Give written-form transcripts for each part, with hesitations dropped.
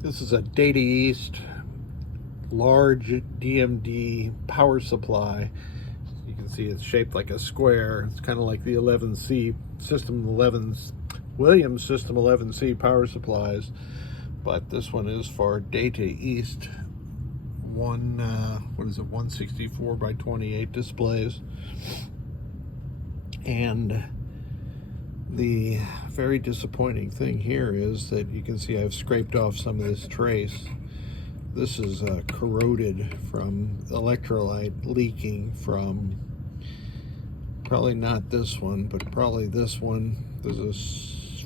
This is a Data East large DMD power supply. You can see it's shaped like a square. It's kind of like the 11C System 11's Williams System 11C power supplies, but this one is for Data East 164 by 28 displays. And the very disappointing thing here is that you can see I've scraped off some of this trace. This is corroded from electrolyte leaking from probably not this one, but probably this one. There's a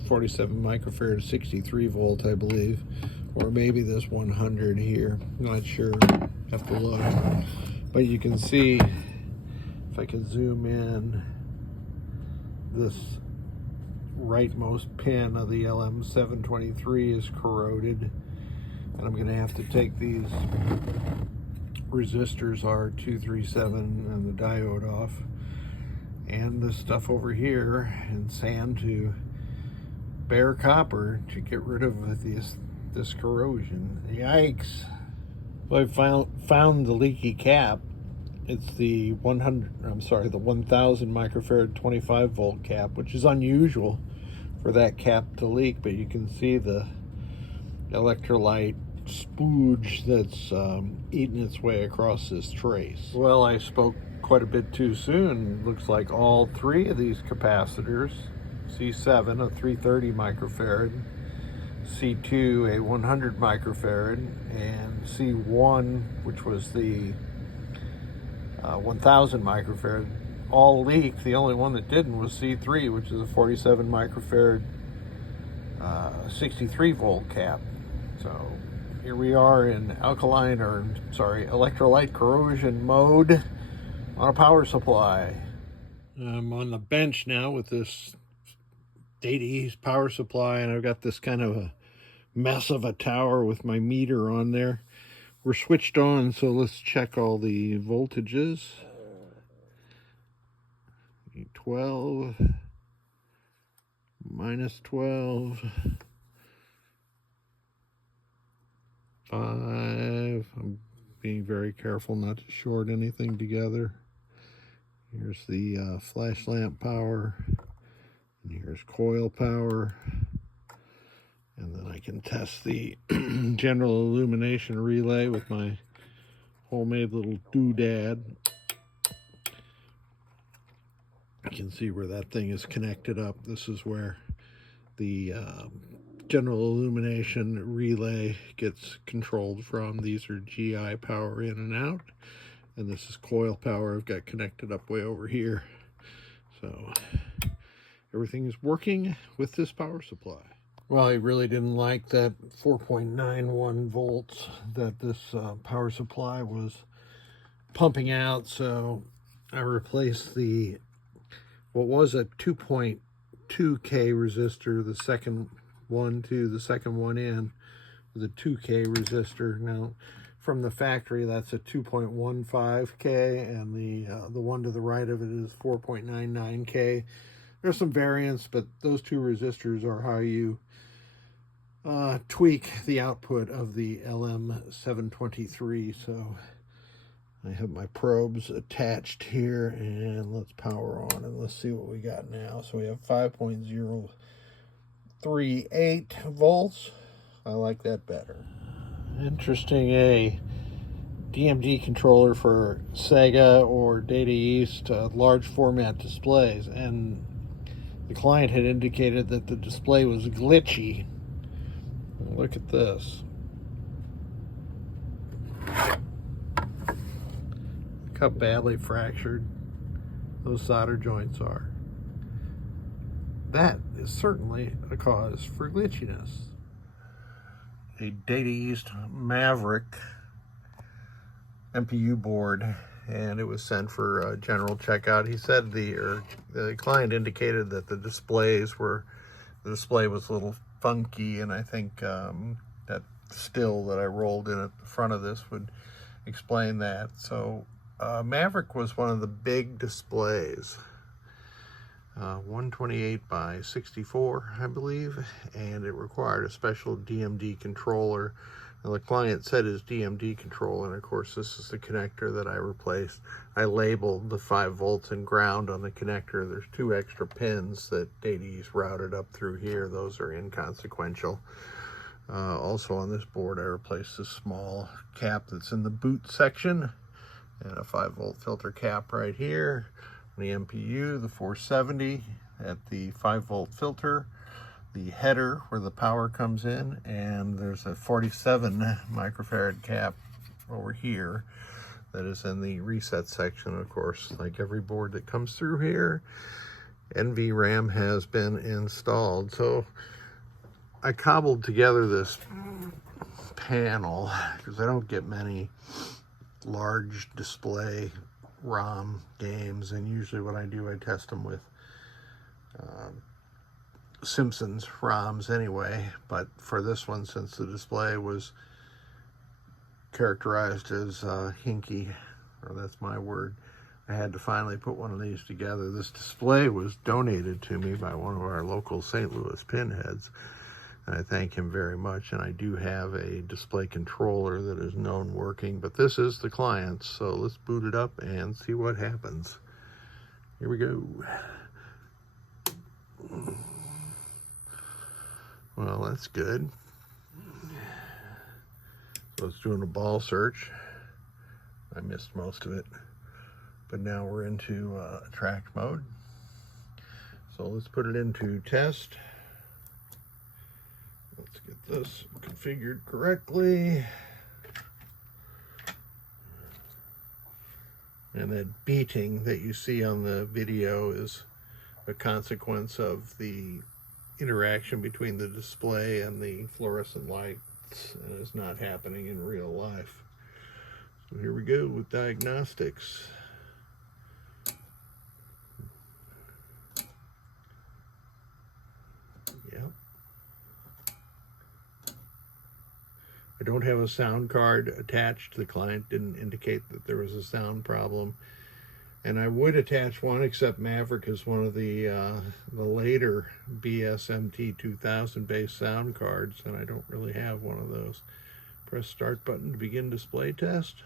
47 microfarad 63 volt, I believe, or maybe this 100 here. Not sure, have to look. But you can see, if I can zoom in, this rightmost pin of the LM723 is corroded, and I'm going to have to take these resistors R237 and the diode off, and this stuff over here, and sand to bare copper to get rid of this corrosion. Yikes! So I found the leaky cap. It's the 1000 microfarad 25 volt cap, which is unusual for that cap to leak, but you can see the electrolyte spooge that's eating its way across this trace. Well, I spoke quite a bit too soon. Looks like all three of these capacitors, C7, a 330 microfarad, C2, a 100 microfarad, and C1, which was the 1000 microfarad, all leaked. The only one that didn't was C3, which is a 47 microfarad 63 volt cap. So here we are in electrolyte corrosion mode on a power supply. I'm on the bench now with this Data East power supply, and I've got this kind of a mess of a tower with my meter on there. We're switched on, so let's check all the voltages. 12, minus 12, 5. I'm being very careful not to short anything together. Here's the flash lamp power, and here's coil power. And then I can test the general illumination relay with my homemade little doodad. You can see where that thing is connected up. This is where the general illumination relay gets controlled from. These are GI power in and out, and this is coil power I've got connected up way over here. So everything is working with this power supply. Well, I really didn't like that 4.91 volts that this power supply was pumping out, so I replaced what was a 2.2K resistor, the second one to the second one in, with a 2K resistor. Now, from the factory, that's a 2.15K, and the one to the right of it is 4.99K. There's some variance, but those two resistors are how you tweak the output of the LM723. So I have my probes attached here, and let's power on and let's see what we got now. So we have 5.038 volts. I like that better. Interesting, a DMD controller for Sega or Data East large format displays, and the client had indicated that the display was glitchy. Look at this. Look how badly fractured those solder joints are. That is certainly a cause for glitchiness. A Data East Maverick MPU board, and it was sent for general checkout. He said the client indicated that the display was a little funky, and I think that still that I rolled in at the front of this would explain that. So Maverick was one of the big displays 128 by 64, I believe, and it required a special DMD controller. Now, the client said his DMD controller, and of course this is the connector that I replaced. I labeled the 5 volts and ground on the connector. There's 2 extra pins that DADE's routed up through here. Those are inconsequential. Also on this board I replaced this small cap that's in the boot section, and a 5 volt filter cap right here. The MPU, the 470 at the 5 volt filter, the header where the power comes in, and there's a 47 microfarad cap over here that is in the reset section. Of course, like every board that comes through here, NVRAM has been installed. So I cobbled together this panel because I don't get many large display ROM games, and usually what I do, I test them with Simpsons ROMs anyway. But for this one, since the display was characterized as hinky, or that's my word, I had to finally put one of these together. This display was donated to me by one of our local St. Louis pinheads, and I thank him very much. And I do have a display controller that is known working, but this is the client, so let's boot it up and see what happens. Here we go. Well, that's good. So it's doing a ball search. I missed most of it, but now we're into track mode. So let's put it into test. Let's get this configured correctly. And that beating that you see on the video is a consequence of the interaction between the display and the fluorescent lights, and it's not happening in real life. So here we go with diagnostics. Yep. I don't have a sound card attached. The client didn't indicate that there was a sound problem. And I would attach one, except Maverick is one of the later BSMT 2000 based sound cards, and I don't really have one of those. Press start button to begin display test.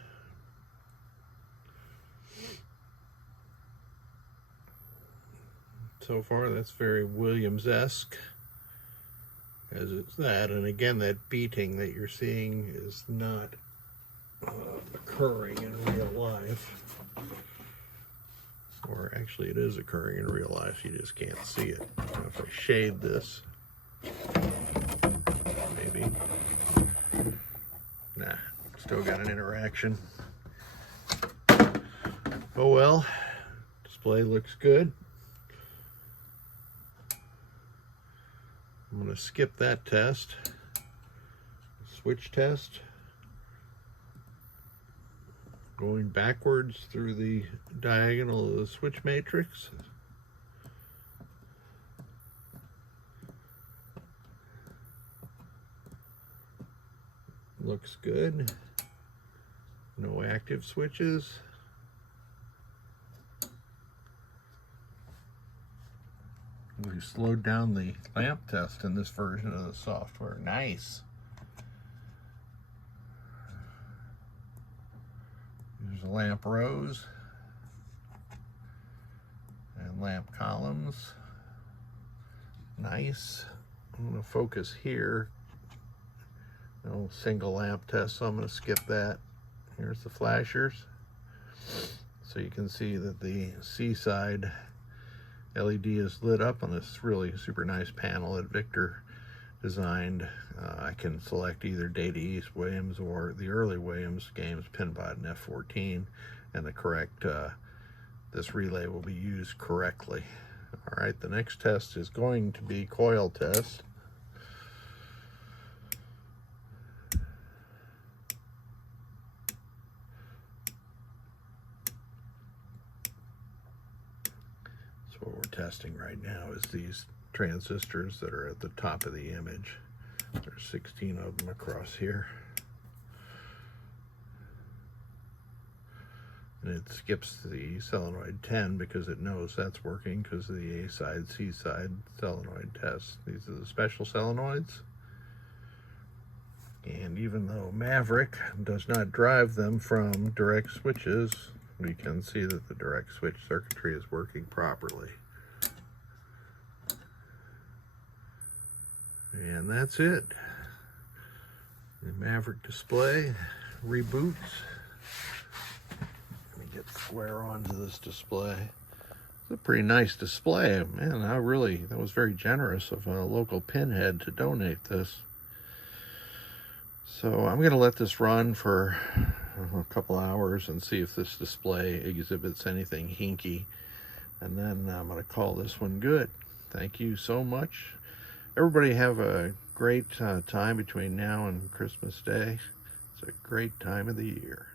So far, that's very Williams-esque, as it's that. And again, that beating that you're seeing is not occurring in real life. Or actually it is occurring in real life, you just can't see it. Now if I shade this, maybe. Nah, still got an interaction. Oh well, display looks good. I'm gonna skip that test. Switch test. Going backwards through the diagonal of the switch matrix. Looks good. No active switches. We slowed down the lamp test in this version of the software. Nice. There's a lamp rows and lamp columns. Nice. I'm going to focus here. No single lamp test, so I'm going to skip that. Here's the flashers. So you can see that the C-side LED is lit up on this really super nice panel that Victor designed. I can select either Data East Williams or the early Williams games, Pinbot and F14, and the correct, this relay will be used correctly. All right, the next test is going to be coil test. So what we're testing right now is these transistors that are at the top of the image. There's 16 of them across here. And it skips the solenoid 10 because it knows that's working because of the A side, C side solenoid tests. These are the special solenoids. And even though Maverick does not drive them from direct switches, we can see that the direct switch circuitry is working properly. And that's it. The Maverick display reboots. Let me get square onto this display. It's a pretty nice display. Man, that was very generous of a local pinhead to donate this. So I'm going to let this run for a couple hours and see if this display exhibits anything hinky. And then I'm going to call this one good. Thank you so much. Everybody have a great time between now and Christmas Day. It's a great time of the year.